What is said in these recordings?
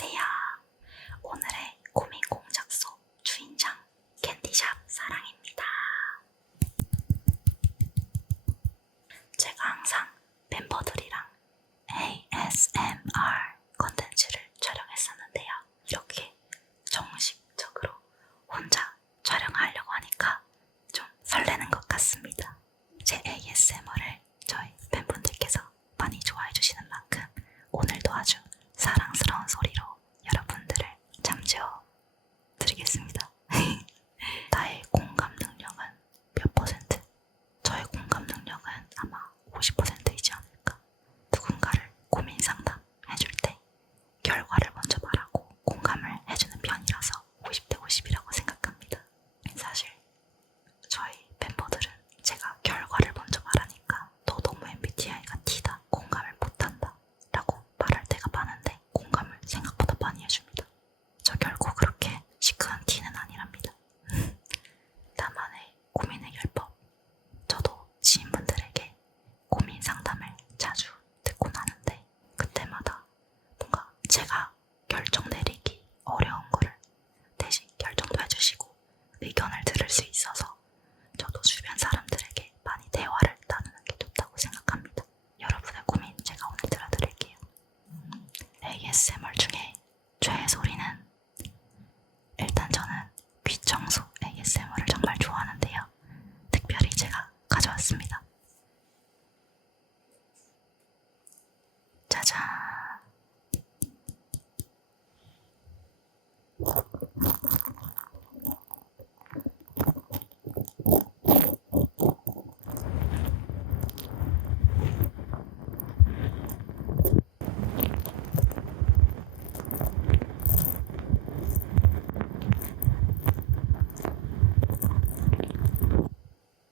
안녕하세요. 오늘의 고민 공작소 주인장 캔디샵 사랑입니다. 제가 항상 멤버들이랑 ASMR 컨텐츠를 촬영했었는데요. 이렇게 정식적으로 혼자 촬영하려고 하니까 좀 설레는 것 같습니다. 제 ASMR을 저희 팬분들께서 많이 좋아해 주시는 만큼 오늘도 아주 사랑스러운 소리로 여러분들을 잠재워 드리겠습니다. 나의 공감 능력은 몇 퍼센트? 저의 공감 능력은 아마 50%이지 않을까. 누군가를 고민 상담 해줄 때 결과를 먼저 말하고 공감을 해주는 편이라서 50대 50이라고 생각합니다. 사실 저희 멤버들은 제가 결과를 먼저 말하니까 너 너무 MBTI가 T다, 공감을 못한다 라고 말할 때가 많은데 공감을 생각보다 많이 해줍니다. 저 결코 그렇게 시크한 T는 아니랍니다. 나만의 고민 해결법. 저도 지인분들에게 고민 상담을 자주 듣곤 하는데 그때마다 뭔가 제가 결정 내리기 어려운 거를 대신 결정도 해주시고 의견을 들을 수 있어서 저도 주변 사람들에게 많이 대화를 나누는 게 좋다고 생각합니다. 여러분의 고민 제가 오늘 들어드릴게요. ASMR 중에 최애 소리는 일단 저는 귀청소 ASMR을 정말 좋아하는데요. 특별히 제가 가져왔습니다. 짜잔.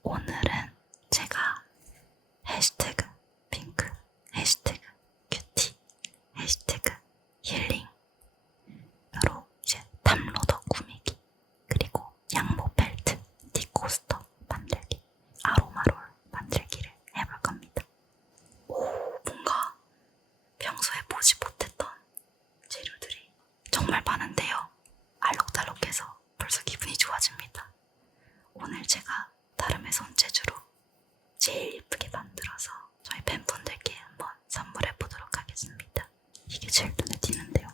오늘은 제가 해시태그 핑크, 해시태그 큐티, 해시태그 힐링으로 이제 탑로더 꾸미기, 그리고 양모 벨트, 뒷코스터 만들기, 아로마롤 만들기를 해볼 겁니다. 오, 뭔가 평소에 보지 못했던 재료들이 정말 많은데요. 알록달록해서 벌써 기분이 좋아집니다. 오늘 제가 나름의 손재주로 제일 예쁘게 만들어서 저희 팬분들께 한번 선물해보도록 하겠습니다. 이게 제일 눈에 띄는데요.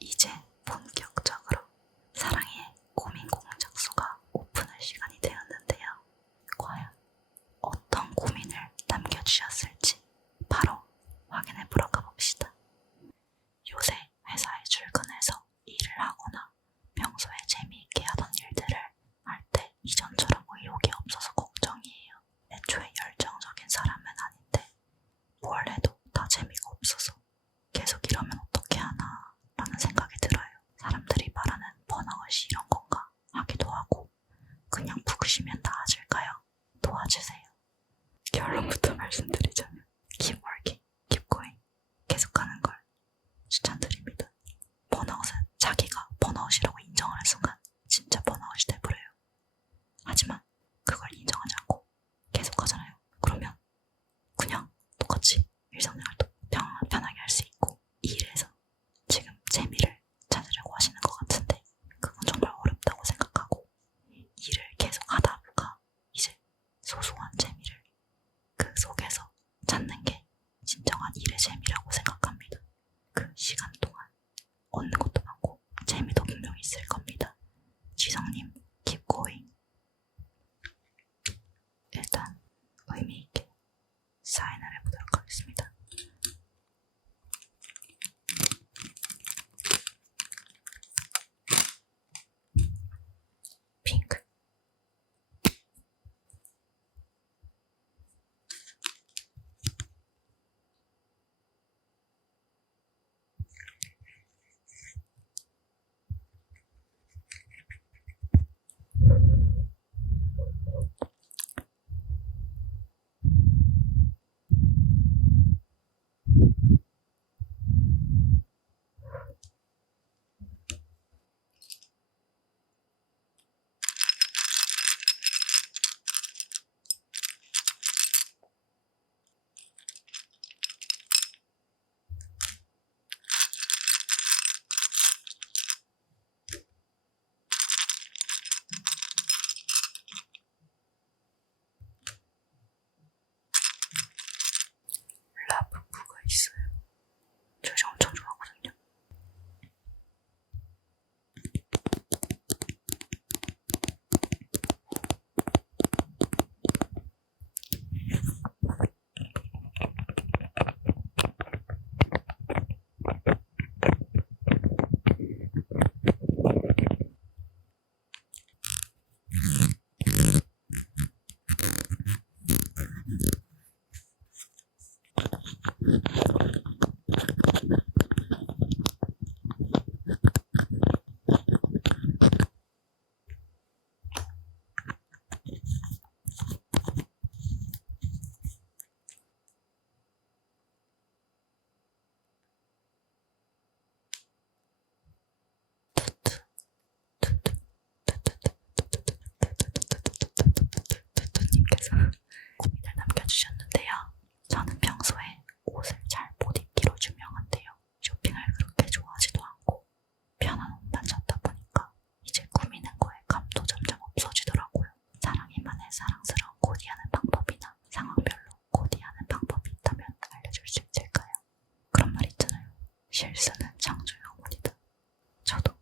이제 본격적으로 사랑의 고민 공작소가 오픈할 시간이 되었는데요. 과연 어떤 고민을 남겨주셨을지 바로 확인해보러 가봅시다. 요새 회사에 출근해서 일을 하거나 평소에 재미있게 하던 일들을 할 때 이전처럼 의욕이 없어서 걱정이에요. 애초에 열정적인 사람은 아닌데 뭘 해도 다 재미가 없어서 계속 이러면 어떻게 하나 라는 생각이 들어요. 사람들이 말하는 번아웃이 이런 건가 하기도 하고 그냥 푹 쉬면 나아질까요? 도와주세요. 결론부터 말씀드리자면 keep working, keep going 계속하는 걸 추천드립니다. 번아웃은 자기가 번아웃이라고 인정하는 순간 진짜 번아웃이 돼버려요. 하지만 그걸 인정하지 않고 계속하잖아요. 그러면 그냥 똑같이 일상생활도 편하게 할 수 있고 이 일에서 지금 재미를 찾으려고 하시는 것 같은데 그건 정말 어렵다고 생각하고 일을 계속 하다 보가 이제 소소한 재미를 그 속에서 찾는 게 진정한 일의 재미라고 생각합니다. 그 시간 동안 얻는 것도 많고 재미도 분명히 있을 겁니다. 지성님 keep going. 일단 알려주셨는데요. 저는 평소에 옷을 잘 못 입기로 유명한데요. 쇼핑을 그렇게 좋아하지도 않고 편한 옷만 찾다 보니까 이제 꾸미는 거에 감도 점점 없어지더라고요. 사랑이만의 사랑스러운 코디하는 방법이나 상황별로 코디하는 방법이 있다면 알려줄 수 있을까요? 그런 말 있잖아요. 실수는 창조의 어머니다. 저도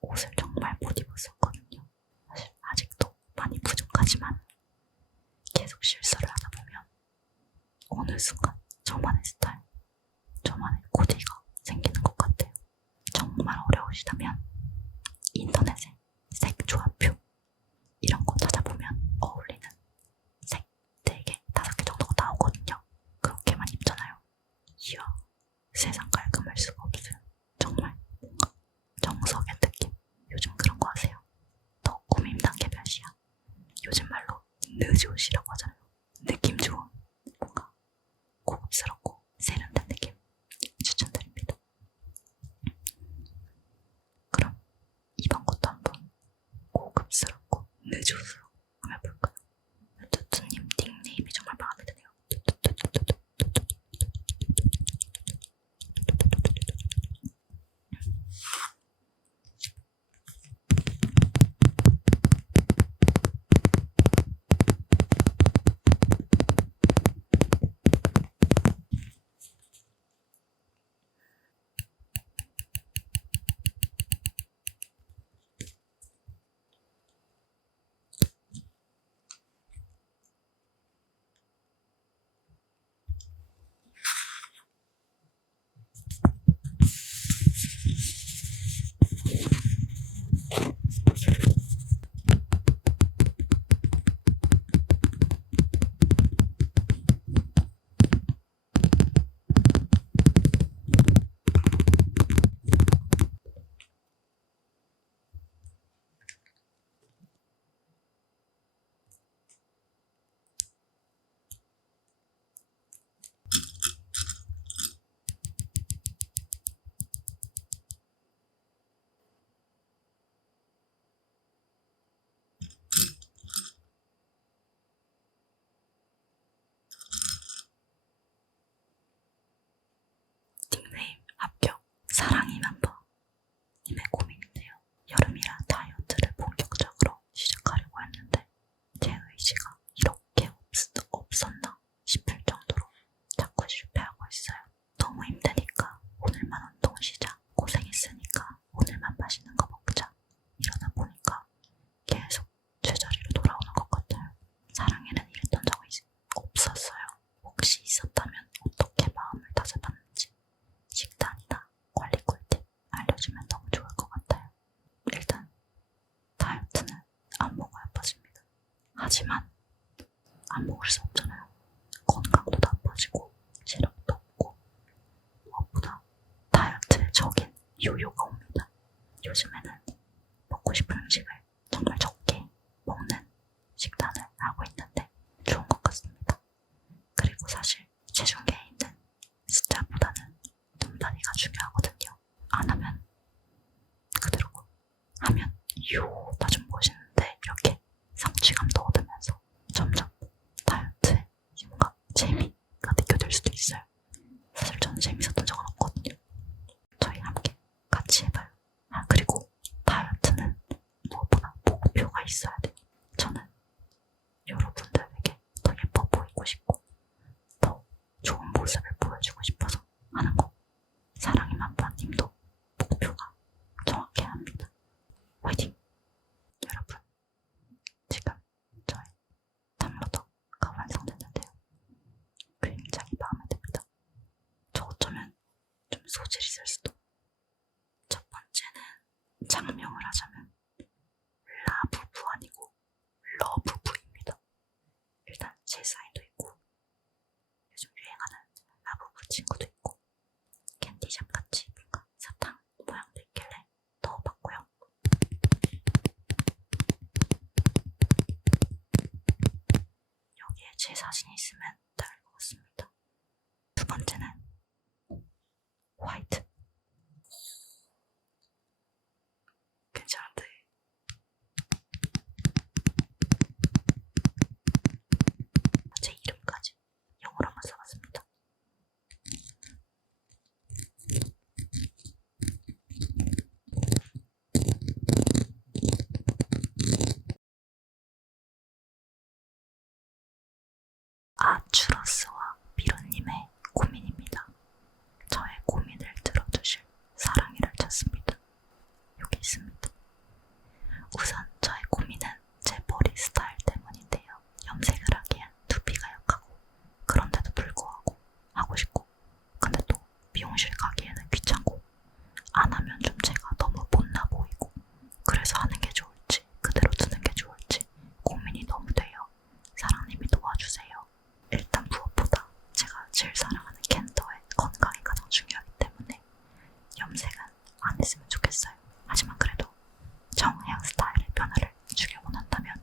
옷을 정말 못 입었었거든요. 사실 아직도 많이 부족하지만 계속 실수를 하다 보면 어느 순간 저만의 스타일, 저만의 코디가 생기는 것 같아요. 정말 어려우시다면 인터넷에 색 조합표 이런 거 찾아보면 어울리는 색 4개, 5개 정도가 나오거든요. 그렇게만 입잖아요. 이야, 세상 깔끔할 수가 없어요. 정말 뭔가 정석의 느낌. 요즘 그런 거 아세요? 더 꾸밈 단계 몇이야. 요즘 말로 느즈옷이라고 하잖아요. 느낌 좋은, 뭔가 고급스럽고 세련된 느낌 추천드립니다. 그럼 이번 것도 한번 고급스럽고 느즈옷으로 한번 해볼까요? 뚜뚜님 닉네임이 정말 마음에 드네요. 닉네임 합격. 사랑이 멤버님의 고민인데요. 여름이라 다이어트를 본격적으로 시작하려고 했는데 제 의지가 이렇게 없었나 싶을 정도로 자꾸 실패하고 있어요. 너무 힘드니까 오늘만 운동 시작. 고생했으니까 오늘만 맛있는 거 먹자. 이러다 보니까 계속 제자리로 돌아오는 것 같아요. 사랑에는 이랬던 적이 없었어요. 혹시 있었다면 어떻게 마음을 다잡았는지 식단이나 관리 꿀팁 알려주면 너무 좋을 것 같아요. 일단 다이어트는 안 먹어야 빠집니다. 하지만 안 먹을 수 없잖아요. 건강도 나빠지고 체력도 없고 무엇보다 다이어트의 적인 요요가 옵니다. 요즘에는 먹고 싶은 음식을 정말 적게 먹는 식단을 하고 있는데 좋은 것 같습니다. 그리고 사실 체중계에 있는 숫자보다는 눈단위가 중요하거든요. 안 하면 그대로고 하면 나 좀 멋있는데 이렇게 성취감도 얻으면서 점점 다이어트에 뭔가 재미가 느껴질 수도 있어요. 사실 저는 재밌었던 적은 없거든요. 저희 함께 같이 해봐요. 그리고 다이어트는 무엇보다 목표가 있어야 돼요. 저는 여러분들에게 더 예뻐 보이고 싶고 더 좋은 모습을 보여주고 싶어서 하는 거. 사랑의 맘바님도 목표가 정확해야 합니다. 화이팅! 여러분, 지금 저의 탐로더가 완성됐는데요. 굉장히 마음에 듭니다. 저 어쩌면 좀 소질이 있을 수도. 첫 번째는 장명을 하자면 라부부 아니고 러부부입니다. 일단 제 사이도 있고 요즘 유행하는 라부부 친구도 있고 캔디샵 같이 뭔가 사탕 모양도 있길래 넣어봤고요. 여기에 제 사진이 있으면 나을 것 같습니다. 두 번째는 화이트. 괜찮은데 제 이름과 아추러스와 미로님의 고민입니다. 저의 고민을 들어주실 사랑이를 찾습니다. 여기 있습니다. 우선 저의 고민은 제 머리 스타일 때문인데요. 염색을 하기엔 두피가 약하고 그런데도 불구하고 하고 싶고 근데 또 미용실 가기에는 귀찮고 안 하면 좀 제가 너무 못나 보이고 그래서 하는 게 좋을지 그대로 두는 게 좋을지 고민이 너무 돼요. 사랑님이 도와주세요. 일단 무엇보다 제가 제일 사랑하는 캔더의 건강이 가장 중요하기 때문에 염색은 안 했으면 좋겠어요. 하지만 그래도 정 헤어스타일의 변화를 주려고 한다면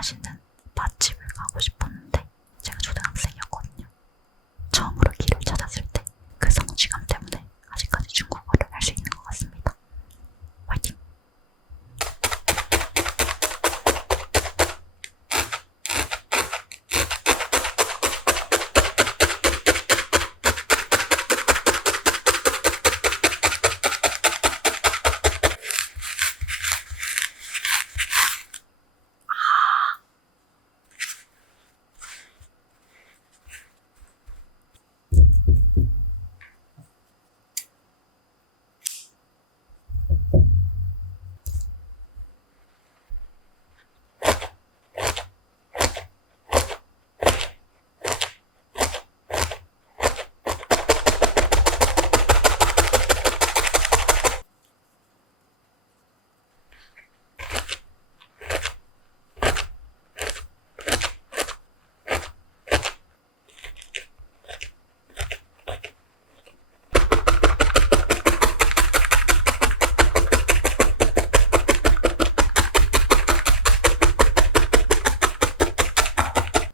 맛있는 맛집을 가고 싶었는데 제가 초등학생이었거든요. 처음으로 길을 찾았을 때 그 성취감 때문에 아직까지 중국어를 할 수 있는 것 같습니다. 화이팅!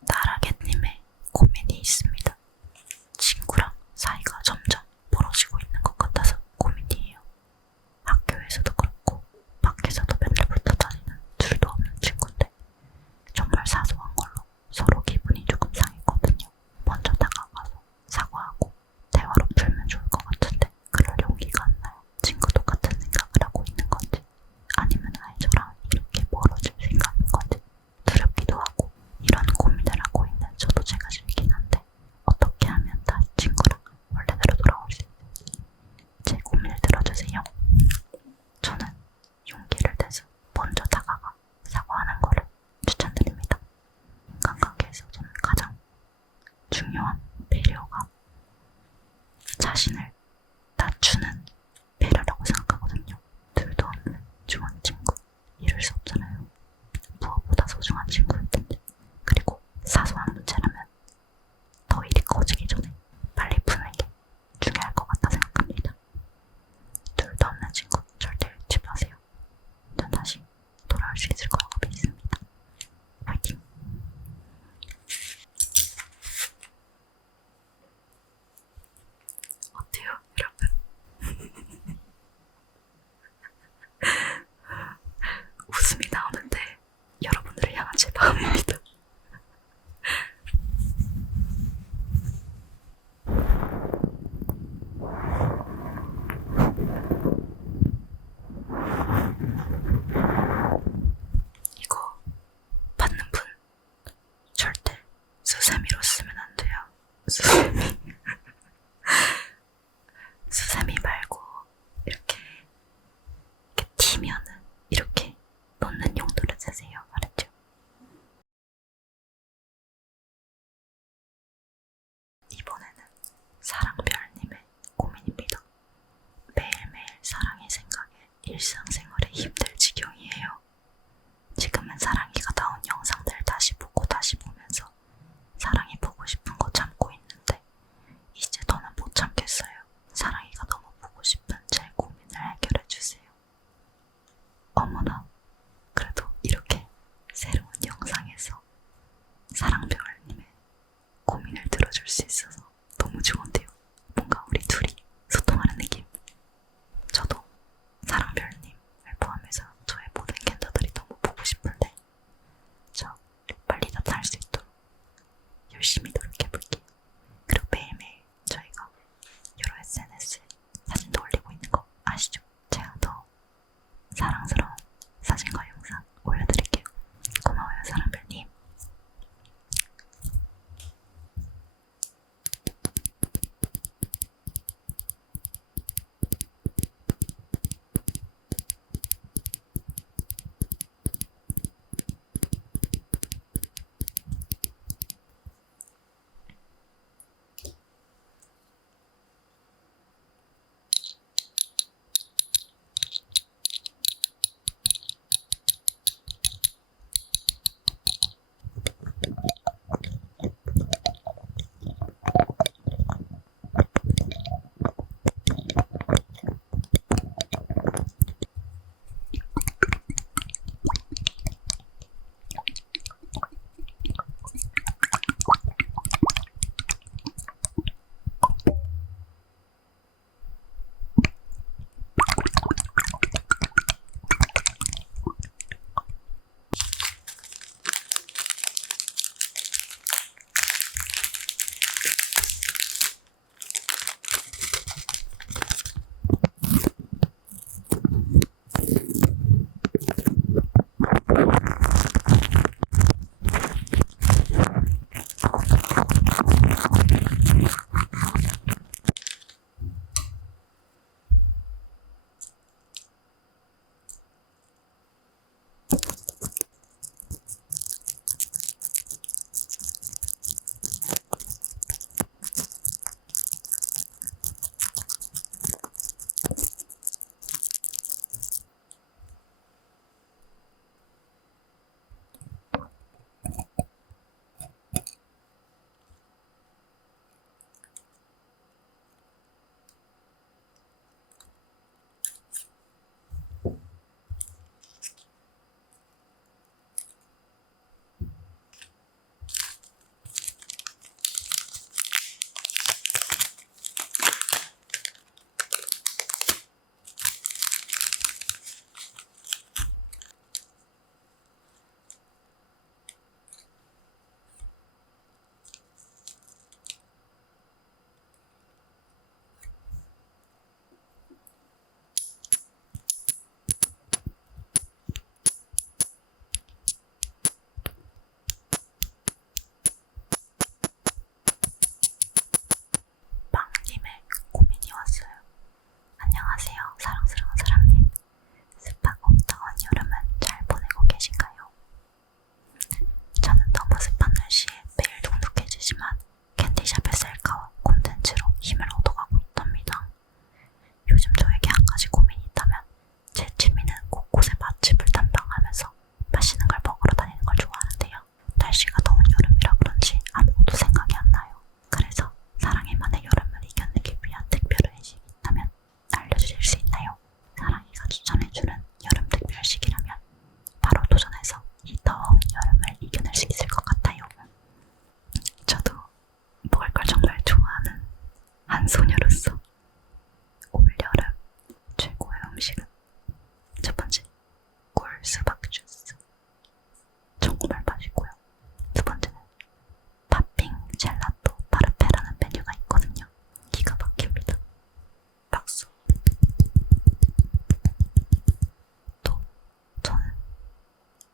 나라겟님의 고민이 있습니다. 친구랑 사이가 점점 멀어지고 있는 것 같아서 고민이에요. 학교에서도 그렇고 밖에서도 맨날 붙어 다니는 둘도 없는 친구인데 정말 사소한 걸로 서로 기분이 조금 상했거든요. 먼저 다가가서 사과하고 대화로 풀면 좋을 것 같은데 그럴 용기가 안 나요. 친구도 같은 생각을 하고 있는 건지 아니면 아예 저랑 이렇게 멀어질 생각인 건지 두렵기도 하고 이런 고민을 하고 있는 저도 제가 싫긴 한데 어떻게 하면 다시 친구랑 원래대로 돌아올 수 있을지 제 고민을 들어주세요. 저는 용기를 내서 먼저 다가가 사과하는 거를 추천드립니다. 인간관계에서 저는 가장 중요한 배려가 자신을 낮추는 배려라고 생각하거든요. 둘도 없는 좋은 친구 이룰 수 없잖아요. 무엇보다 소중한 친구일 텐데. 그리고 사소한 문제라면 더 일이 커지기 전에 빨리 푸는 게 중요할 것 같다 생각합니다. 둘도 없는 친구 절대 잃지 마세요. 전 다시 돌아올 수 있을 거라고 믿습니다. 화이팅! 어때요, 여러분? 웃음이 나오는데 여러분들을 향한 제 마음입니다. 이거 받는 분 절대 수세미로 쓰면 안 돼요. 수세미. 수세미 말고 이렇게 튀면은 이렇게 넣는 용도로 쓰세요. 알았죠? 이번에는 사랑별님의 고민입니다. 매일매일 사랑의 생각에 일상생활에 힘들 지경이에요. 지금은 사랑이가 나온 영상들 다시 보고 다시 보면서 사랑이 보고 싶은 거 참고 있는데 이제 더는 못 참겠어요. 사랑이가 너무 보고 싶은 제 고민을 해결해주세요. 어머나, 그래도 이렇게 새로운 영상에서 사랑별님의 고민을 들어줄 수 있어서 너무 좋은데요. 뭔가 우리 둘이 소통하는 느낌. 저도 사랑별님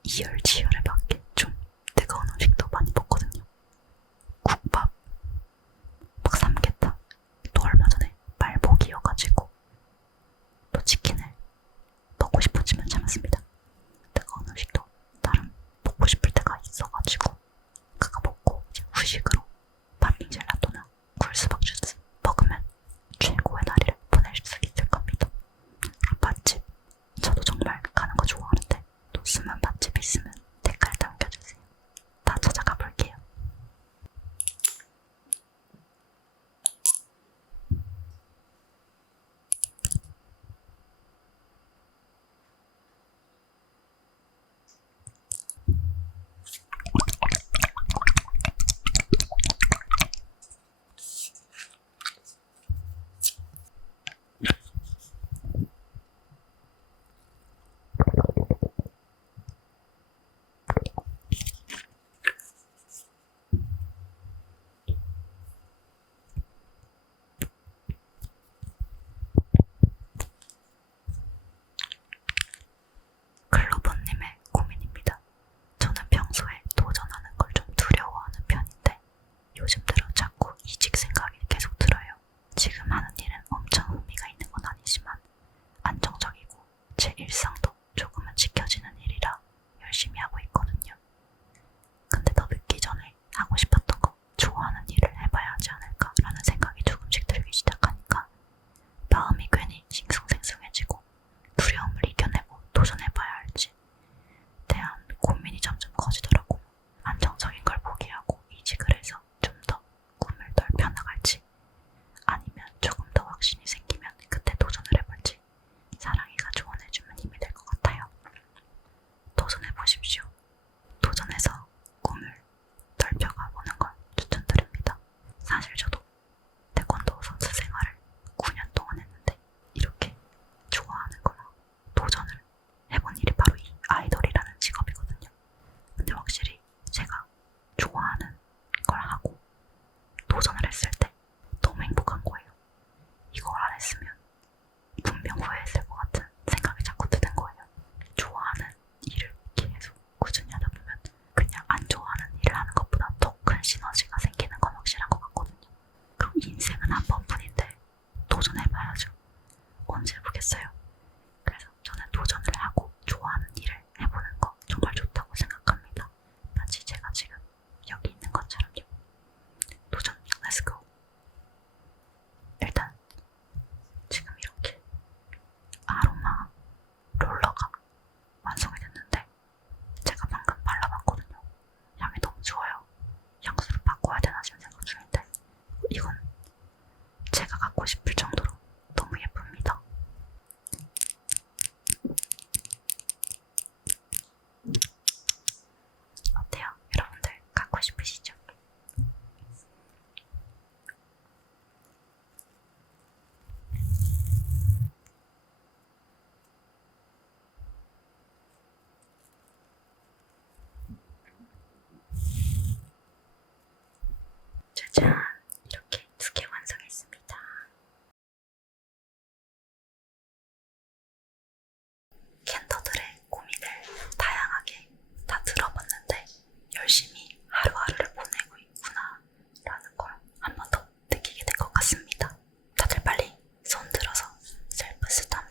이열치열에 밖에 좀 뜨거운 음식도 많이 먹거든요. 국밥, 막 삼계탕, 또 얼마 전에 말복이어가지고 또 치킨을 먹고 싶어지면 참았습니다. 뜨거운 음식도 나름 먹고 싶을 때가 있어가지고 그거 먹고 이제 후식으로 파밍 젤라또나 굴수박 주스 먹으면 최고의 날을 보낼 수 있을 겁니다. 맛집, 저도 정말 가는 거 좋아하는데 또 숨은 맛집 있으면 댓글 남겨주세요. 다 찾아가 볼게요. 클로버님의 고민입니다. 저는 평소에 도전하는 걸 좀 두려워하는 편인데 요즘 들어 자꾸 이직 생각이 계속 들어요. 지금 하는 일은 엄청 흥미가 있는 건 아니지만 안정적이고 제 일상도 조금은 지켜지는 일이라 열심히 하고 있거든요. 근데 더 늦기 전에 하고 싶었던 거, 좋아하는 일을 해봐야 하지 않을까라는 생각이 조금씩 들기 시작하니까 마음이 괜히 싱숭생숭해지고 두려움을 이겨내고 도전해봐야 할지 대한 고민이 점점 커지더라고요. 안정적인 걸 포기하고 이직을 해서 좀 더 꿈을 넓혀나갈지 아니면 조금 더 확신이 생기면 그때 도전을 해볼지 사랑이가 조언해주면 힘이 될 것 같아요. 도전해보십시오. 도전해서 꿈을 넓혀가 보는 걸 추천드립니다. 사실 저도 태권도 선수 생활을 9년 동안 했는데 이렇게 좋아하는 거나 도전을 해본 일이 바로 이 아이돌이라는 직업이거든요. 근데 확실히 제가 좋아하는 걸 하고 도전을 했을 때 너무 행복한 거예요. 이걸 안 했으면 분명 후회했을 것 같은 생각이 자꾸 드는 거예요. 좋아하는 일을 계속 꾸준히 하다 보면 그냥 안 좋아하는 일을 하는 것보다 더 큰 시너지가 생기는 건 확실한 것 같거든요. 그럼 인생은 한 번뿐인데 도전해봐야죠. 언제 해보겠어요? 그래서 저는 도전을 하고 좋아하는 일을 해보는 거 정말 좋다고 생각합니다. 마치 제가 지금 여기 있는 것처럼요. 도전, 렛츠고. 일단 지금 이렇게 아로마 롤러가 완성이 됐는데 제가 방금 발라봤거든요. 향이 너무 좋아요. 향수를 바꿔야 되나 지금 생각 중인데 이건 제가 갖고 싶을 정도로 너무 예쁩니다. 어때요? 여러분들 갖고 싶으시죠? 짜잔! 이렇게 2개 완성했습니다. 캔더들의 고민을 다양하게 다 들어봤는데 열심히 하루하루를 보내고 있구나 라는 걸 한 번 더 느끼게 된 것 같습니다. 다들 빨리 손 들어서 셀프 스탐.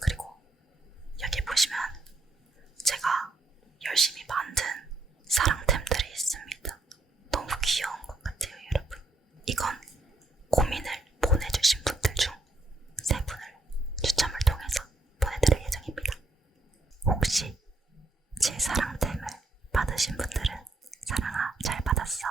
그리고 여기 보시면 제가 열심히 만든 사랑템들이 있습니다. 너무 귀여운 것 같아요, 여러분. 이건 고민을 보내주신 분들 중 3분을 추첨을 통해서 보내드릴 예정입니다. 혹시 제 사랑템을 받으신 분들은 사랑아 잘 받았어